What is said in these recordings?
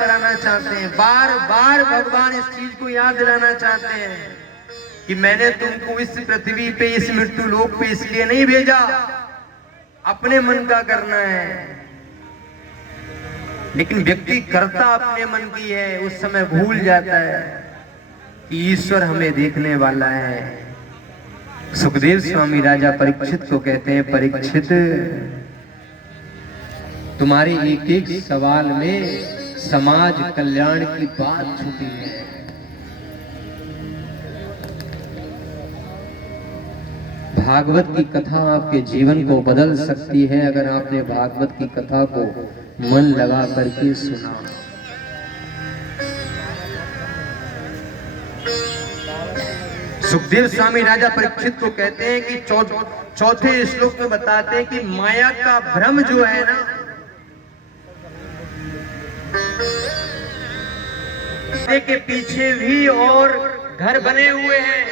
कराना चाहते हैं, बार बार भगवान इस चीज को याद दिलाना चाहते हैं कि मैंने तुमको इस पृथ्वी पे, इस मृत्यु लोक पे इसलिए नहीं भेजा, अपने मन का करना है। लेकिन व्यक्ति करता अपने मन की है, उस समय भूल जाता है कि ईश्वर हमें देखने वाला है। सुखदेव स्वामी राजा परीक्षित को कहते हैं, परीक्षित तुम्हारे एक एक सवाल में समाज कल्याण की बात छुपी है। भागवत की कथा आपके जीवन को बदल सकती है अगर आपने भागवत की कथा को मन लगा करके सुना। सुखदेव स्वामी राजा परीक्षित को कहते हैं कि चौथे श्लोक में बताते हैं कि माया का भ्रम जो है ना, के पीछे भी और घर बने हुए हैं,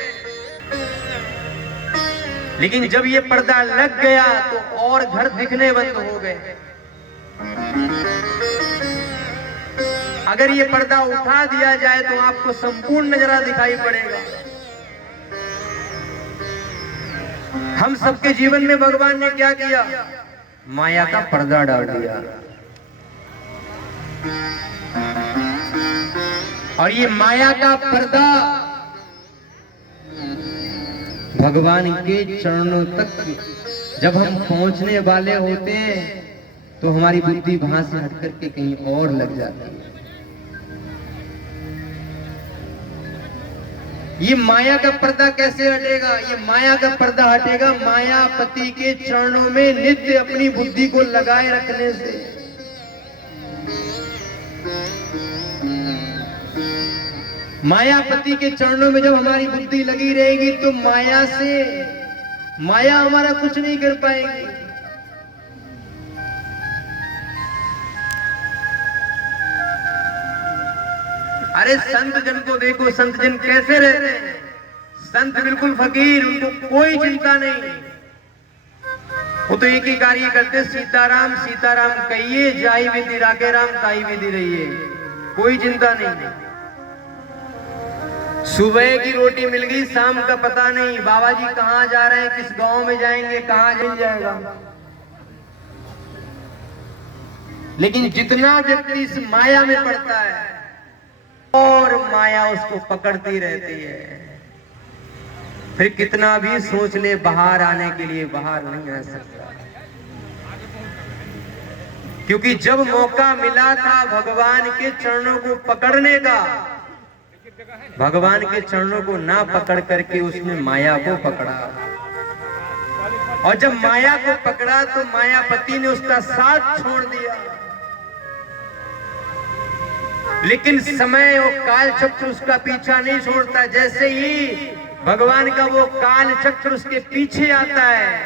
लेकिन जब ये पर्दा लग गया तो और घर दिखने बंद हो गए। अगर ये पर्दा उठा दिया जाए तो आपको संपूर्ण नजारा दिखाई पड़ेगा। हम सबके जीवन में भगवान ने क्या किया? माया का पर्दा डाल दिया। और ये माया का पर्दा भगवान के चरणों तक जब हम पहुंचने वाले होते हैं तो हमारी बुद्धि वहां से हट करके कहीं और लग जाती है। ये माया का पर्दा कैसे हटेगा? ये माया का पर्दा हटेगा मायापति के चरणों में नित्य अपनी बुद्धि को लगाए रखने से। मायापति के चरणों में जब हमारी बुद्धि लगी रहेगी तो माया हमारा कुछ नहीं कर पाएगी। अरे संत जन को देखो, संत जन कैसे रहते हैं। संत बिल्कुल फकीर, उनको कोई चिंता नहीं। वो तो एक ही कार्य करते, सीताराम सीताराम कहिए, जाई विधि राखे राम ताई विधि रहिए, कोई चिंता नहीं। सुबह की रोटी मिल गई, शाम का पता नहीं, बाबा जी कहाँ जा रहे हैं, किस गांव में जाएंगे, कहाँ मिल जाएगा। लेकिन जितना व्यक्ति इस माया में पड़ता है और माया उसको पकड़ती रहती है, फिर कितना भी सोच ले बाहर आने के लिए बाहर नहीं आ सकता। क्योंकि जब मौका मिला था भगवान के चरणों को पकड़ने का, भगवान के चरणों को ना पकड़ करके उसने माया को पकड़ा। और जब माया को पकड़ा तो मायापति ने उसका साथ छोड़ दिया। लेकिन समय और काल चक्र उसका पीछा नहीं छोड़ता। जैसे ही भगवान का वो काल चक्र उसके पीछे आता है,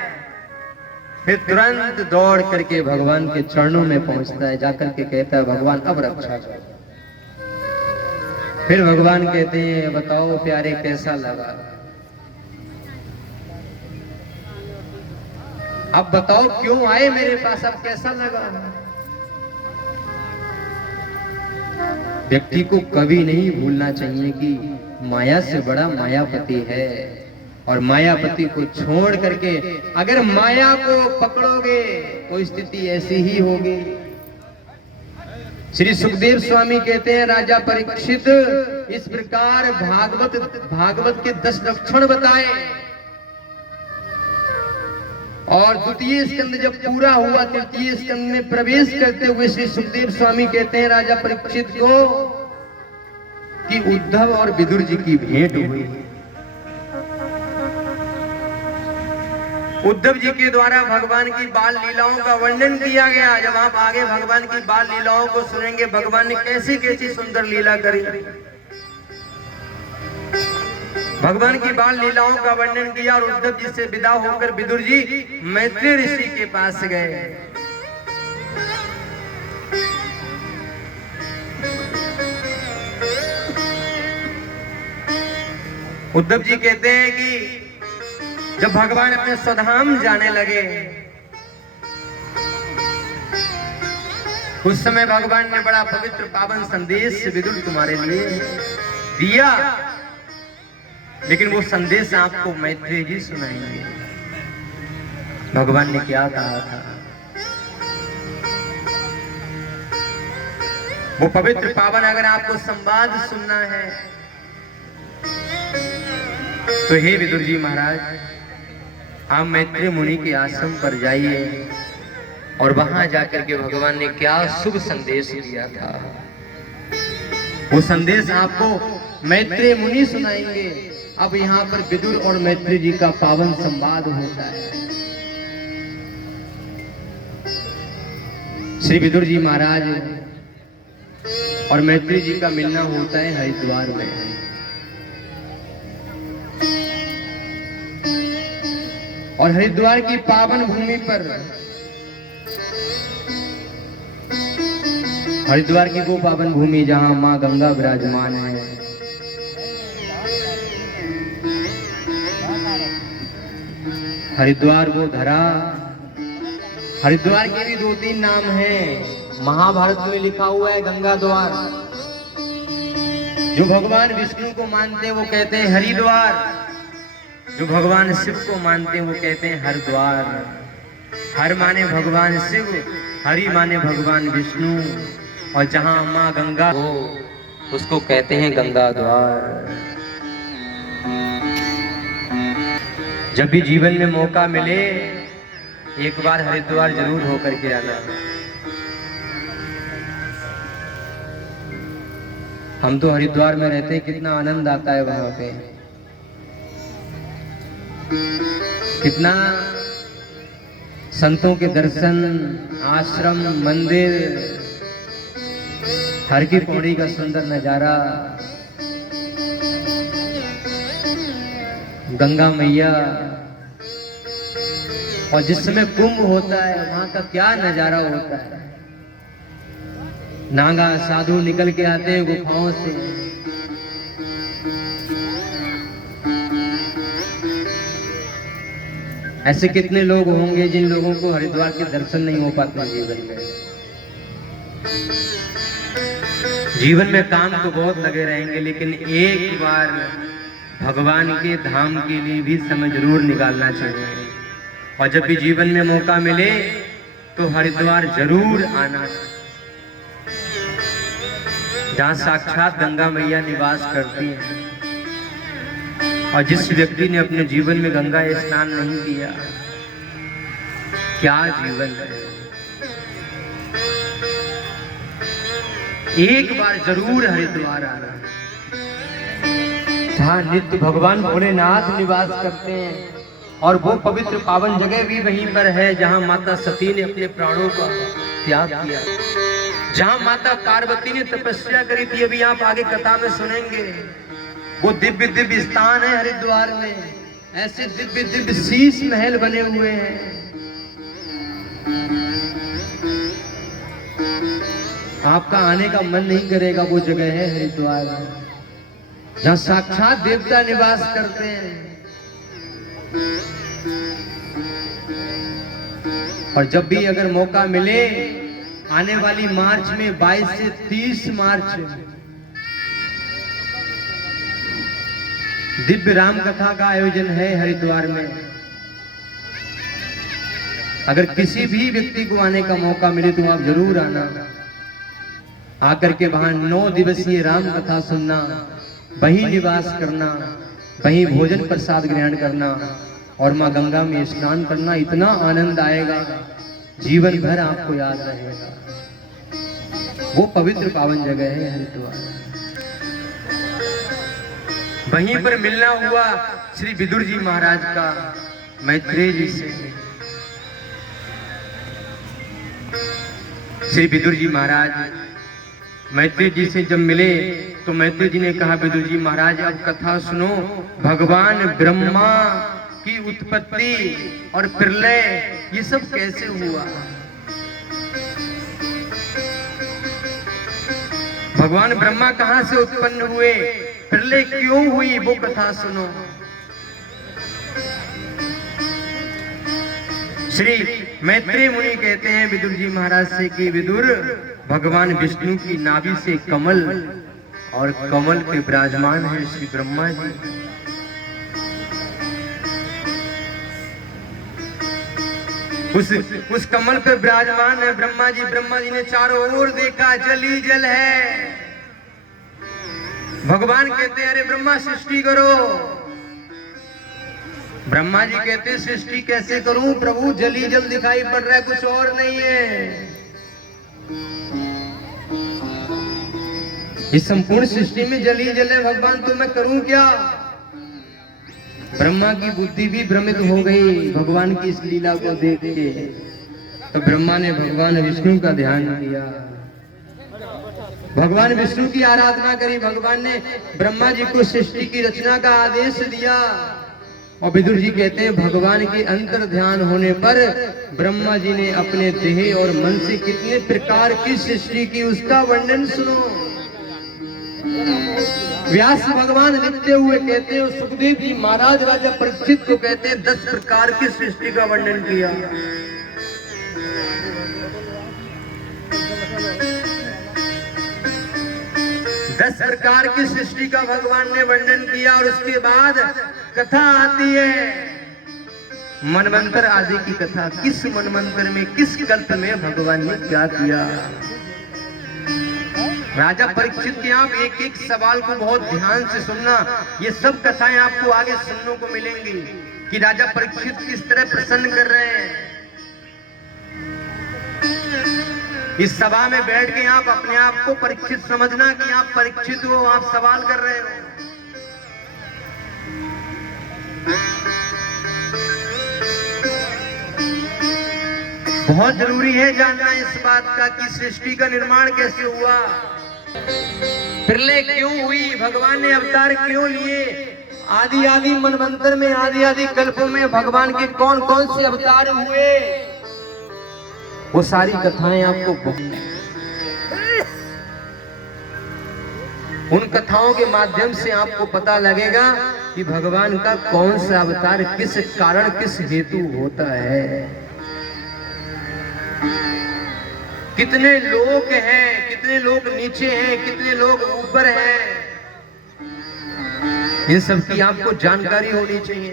फिर तुरंत दौड़ करके भगवान के चरणों में पहुंचता है, जाकर के कहता है भगवान अब रक्षा करो। फिर भगवान कहते हैं बताओ प्यारे कैसा लगा, अब बताओ क्यों आए मेरे पास, अब कैसा लगा। व्यक्ति को कभी नहीं भूलना चाहिए कि माया से बड़ा मायापति है, और मायापति को छोड़ करके अगर माया को पकड़ोगे तो स्थिति ऐसी ही होगी। श्री सुखदेव स्वामी कहते हैं राजा परीक्षित, इस प्रकार भागवत के 10 लक्षण बताए, और द्वितीय स्कंद जब पूरा हुआ, तृतीय स्कंद में प्रवेश करते हुए श्री सुखदेव स्वामी कहते हैं राजा परीक्षित को कि उद्धव और विदुर जी की भेंट हुई। उद्धव जी के द्वारा भगवान की बाल लीलाओं का वर्णन किया गया। जब आप आगे भगवान की बाल लीलाओं को सुनेंगे, भगवान ने कैसी कैसी सुंदर लीला करी, भगवान की बाल लीलाओं का वर्णन किया। और उद्धव जी से विदा होकर विदुर जी मैत्री ऋषि के पास गए। उद्धव जी कहते हैं कि जब भगवान अपने स्वधाम जाने लगे उस समय भगवान ने बड़ा पवित्र पावन संदेश विदुर तुम्हारे लिए दिया, लेकिन वो संदेश आपको मैत्रेय जी सुनाएंगे। भगवान ने क्या कहा था, वो पवित्र पावन अगर आपको संवाद सुनना है तो हे विदुर जी महाराज, आप मैत्रेय मुनि के आश्रम पर जाइए और वहां जाकर के भगवान ने क्या शुभ संदेश दिया था, वो संदेश आपको मैत्रेय मुनि सुनाएंगे। अब यहाँ पर विदुर और मैत्रेय जी का पावन संवाद होता है। श्री विदुर जी महाराज और मैत्रेय जी का मिलना होता है हरिद्वार में। और हरिद्वार की पावन भूमि पर, हरिद्वार की वो पावन भूमि जहां मां गंगा विराजमान है, हरिद्वार वो धरा। हरिद्वार के भी 2-3 नाम हैं। महाभारत में लिखा हुआ है गंगा द्वार। जो भगवान विष्णु को मानते हैं वो कहते हैं हरिद्वार, जो भगवान शिव को मानते हैं वो कहते हैं हरिद्वार। हर माने भगवान शिव, हरि माने भगवान विष्णु, और जहां मां गंगा हो उसको कहते हैं गंगा द्वार। जब भी जीवन में मौका मिले एक बार हरिद्वार जरूर होकर के आना। हम तो हरिद्वार में रहते हैं, कितना आनंद आता है वहां पे, कितना संतों के दर्शन, आश्रम, मंदिर, हर की पौड़ी का सुंदर नजारा, गंगा मैया, और जिस समय कुंभ होता है वहां का क्या नजारा होता है। नागा साधु निकल के आते हैं गुफाओं से, ऐसे कितने लोग होंगे जिन लोगों को हरिद्वार के दर्शन नहीं हो पाते जीवन में। जीवन में काम तो बहुत लगे रहेंगे, लेकिन एक बार भगवान के धाम के लिए भी समय जरूर निकालना चाहिए। और जब भी जीवन में मौका मिले तो हरिद्वार जरूर आना, जहां साक्षात गंगा मैया निवास करती हैं। और जिस व्यक्ति ने अपने जीवन में गंगा स्नान नहीं किया, क्या जीवन है। एक बार जरूर हरिद्वार आना, जहां नित्य भगवान भोलेनाथ निवास करते हैं। और वो पवित्र पावन जगह भी वहीं पर है जहां माता सती ने अपने प्राणों का त्याग किया, जहां माता पार्वती ने तपस्या करी थी। अभी आप आगे कथा में सुनेंगे, वो दिव्य दिव्य स्थान है हरिद्वार में। ऐसे दिव्य दिव्य शीश महल बने हुए हैं। आपका आने का मन नहीं करेगा। वो जगह है हरिद्वार, जहां साक्षात देवता निवास करते हैं। और जब भी अगर मौका मिले, आने वाली मार्च में 22 से 30 मार्च दिव्य राम कथा का आयोजन है हरिद्वार में। अगर किसी भी व्यक्ति को आने का मौका मिले तो आप जरूर आना, आकर के वहां 9 दिवसीय राम कथा सुनना, वहीं निवास करना, वहीं भोजन प्रसाद ग्रहण करना और मां गंगा में स्नान करना। इतना आनंद आएगा, जीवन भर आपको याद रहेगा। वो पवित्र पावन जगह है हरिद्वार। वहीं पर मिलना हुआ श्री विदुर जी महाराज का मैत्रेय जी से। श्री विदुर जी महाराज मैत्रेय जी से जब मिले तो मैत्रेय जी ने कहा, विदुर जी महाराज अब कथा सुनो, भगवान ब्रह्मा की उत्पत्ति और प्रलय ये सब कैसे हुआ, भगवान ब्रह्मा कहां से उत्पन्न हुए, प्रलय क्यों हुई, वो कथा सुनो। श्री मैत्री मुनि कहते हैं विदुर जी महाराज से कि विदुर, भगवान विष्णु की नाभि से कमल और कमल पे विराजमान है श्री ब्रह्मा जी। उस कमल पे विराजमान है ब्रह्मा जी। ब्रह्मा जी ने चारों ओर देखा, जल ही जल है। भगवान कहते हैं अरे ब्रह्मा सृष्टि करो। ब्रह्मा जी कहते हैं सृष्टि कैसे करूं प्रभु, जल ही जल दिखाई पड़ रहा है, कुछ और नहीं है। इस संपूर्ण सृष्टि में जल ही जल है भगवान, तो मैं करूं क्या। ब्रह्मा की बुद्धि भी भ्रमित हो गई भगवान की इस लीला को देख के। तो ब्रह्मा ने भगवान विष्णु का ध्यान किया, भगवान विष्णु की आराधना करी। भगवान ने ब्रह्मा जी को सृष्टि की रचना का आदेश दिया। और विदुर जी कहते हैं भगवान के अंतर ध्यान होने पर ब्रह्मा जी ने अपने देह और मन से कितने प्रकार की सृष्टि की उसका वर्णन सुनो। व्यास भगवान लिखते हुए कहते हैं, सुखदेव जी महाराज राजा परीक्षित को कहते हैं 10 प्रकार की सृष्टि का वर्णन किया। दस प्रकार की सृष्टि का भगवान ने वर्णन किया। और उसके बाद कथा आती है मनवंतर आदि की कथा। किस मनवंतर में, किस कल्प में भगवान ने क्या किया। राजा परीक्षित के आप एक एक सवाल को बहुत ध्यान से सुनना। ये सब कथाएं आपको आगे सुनने को मिलेंगी कि राजा परीक्षित किस तरह प्रसन्न कर रहे हैं। इस सभा में बैठ के आप अपने आप को परीक्षित समझना कि आप परीक्षित हो, आप सवाल कर रहे हो। बहुत जरूरी है जानना इस बात का कि सृष्टि का निर्माण कैसे हुआ, प्रलय क्यों हुई, भगवान ने अवतार क्यों लिए, आदि आदि मनवंतर में, आदि आदि कल्पों में भगवान के कौन कौन से अवतार हुए। वो सारी कथाएं आपको उन कथाओं के माध्यम से आपको पता लगेगा कि भगवान का कौन सा अवतार किस कारण, किस हेतु होता है। कितने लोग हैं, कितने लोग नीचे हैं, कितने लोग ऊपर हैं, इन सब की आपको जानकारी होनी चाहिए।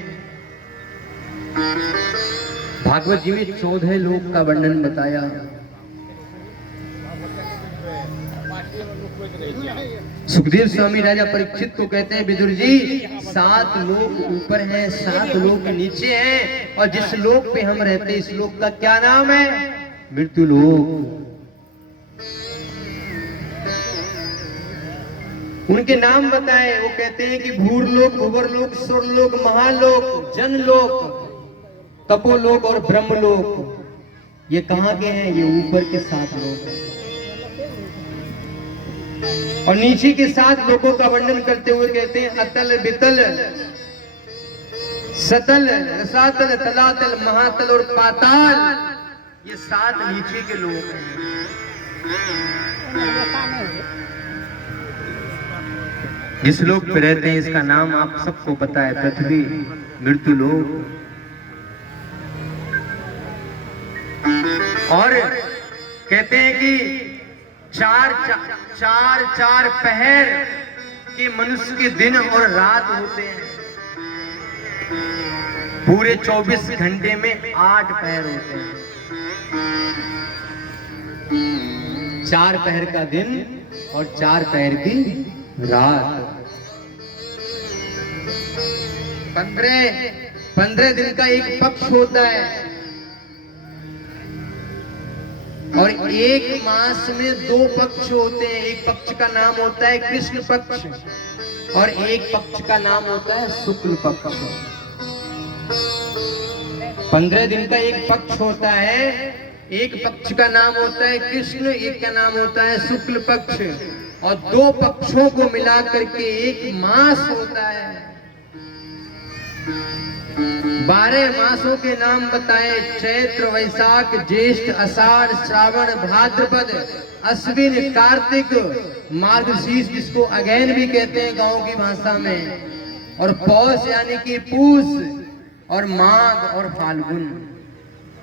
भागवत जी में 14 लोक का वर्णन बताया। सुखदेव स्वामी राजा परीक्षित को कहते हैं विदुर जी 7 लोक ऊपर हैं, 7 लोक नीचे हैं, और जिस लोक पे हम रहते हैं इस लोक का क्या नाम है, मृत्यु लोक। उनके नाम बताए। वो कहते हैं कि भूरलोक, भुवरलोक, सुरलोक, महालोक, जनलोक, तपोलोक और ब्रह्मलोक। ये कहाँ के हैं, ये ऊपर के 7 लोक हैं। और नीचे के 7 लोकों का वर्णन करते हुए कहते हैं अतल, वितल, सतल, रसातल, तलातल, महातल और पाताल। ये 7 नीचे के लोक हैं। जिस लोक पे रहते हैं इसका नाम आप सबको पता है, पृथ्वी, मृत्यु लोक। और कहते हैं कि चार पहर के मनुष्य के दिन और रात होते हैं। पूरे 24 घंटे में 8 पहर होते हैं। 4 पहर का दिन और 4 पहर की रात। 15 दिन का एक पक्ष होता है। और एक मास में 2 पक्ष होते हैं। एक पक्ष का नाम होता है कृष्ण पक्ष और एक पक्ष का नाम होता है शुक्ल पक्ष। 15 दिन का एक पक्ष होता है। एक पक्ष का नाम होता है कृष्ण, एक का नाम होता है शुक्ल पक्ष, और 2 पक्षों को मिला करके एक मास होता है। 12 मासों के नाम बताए, चैत्र, वैशाख, ज्येष्ठ, आषाढ़, श्रावण, भाद्रपद, अश्विन, कार्तिक, मार्गशीर्ष जिसको अगैन भी कहते हैं गांव की भाषा में, और पौष यानी कि पूष, और माघ और फाल्गुन।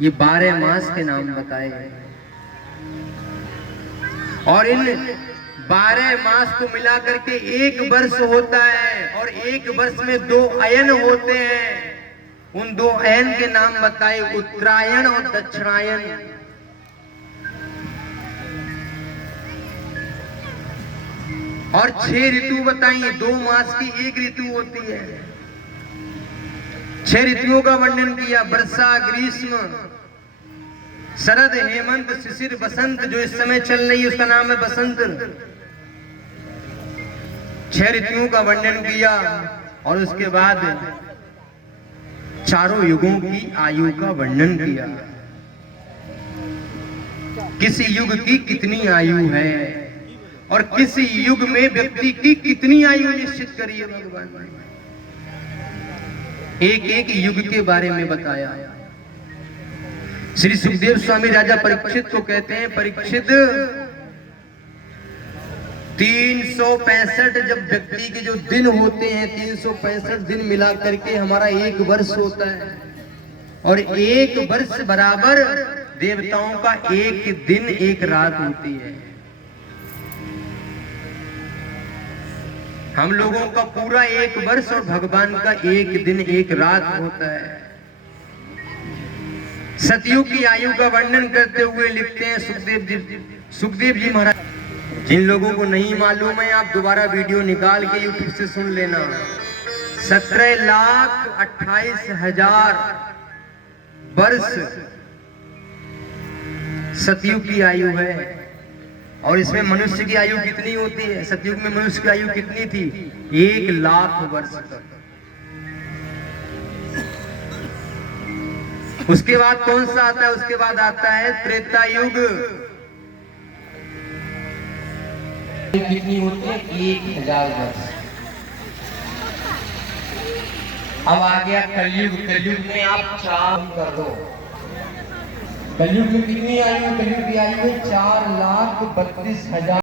ये 12 मास के नाम बताए गए और इन 12 मास को मिला करके 1 वर्ष होता है और 1 वर्ष में 2 अयन होते हैं। उन 2 अयन के नाम बताए, उत्तरायण और दक्षिणायन। और 6 ऋतु बताइए, 2 मास की 1 ऋतु होती है। 6 ऋतुओं का वर्णन किया, वर्षा, ग्रीष्म, शरद, हेमंत, शिशिर, बसंत। जो इस समय चल रही है उसका नाम है बसंत। 6 ऋतुओं का वर्णन किया और उसके बाद चारों युगों की आयु का वर्णन किया। किस युग की कितनी आयु है और किस युग में व्यक्ति की कितनी आयु निश्चित करी है भगवान ने। एक एक युग के बारे में बताया। श्री सुखदेव स्वामी राजा परीक्षित को कहते हैं, परीक्षित 365 जब व्यक्ति के जो दिन होते हैं, 365 दिन मिला करके हमारा 1 वर्ष होता है और 1 वर्ष बराबर देवताओं का 1 दिन 1 रात होती है। हम लोगों का पूरा 1 वर्ष और भगवान का 1 दिन 1 रात होता है। सतयुग की आयु का वर्णन करते हुए लिखते हैं सुखदेव जी महाराज। जिन लोगों को नहीं मालूम है आप दोबारा वीडियो निकाल के यूट्यूब से सुन लेना। 17,28,000 वर्ष सतयुग की आयु है। और इसमें मनुष्य की आयु कितनी होती है? सतयुग में मनुष्य की आयु कितनी थी? 1,00,000 वर्ष तक। उसके बाद कौन सा आता है? उसके बाद आता है त्रेता युग। कितनी होती है? 1,000 वर्ष। अब आ गया कलयुग। कलयुग में आप 4 कर दो। कलयुग में कितनी आयु? कलयुग की आयु है 4,32,000।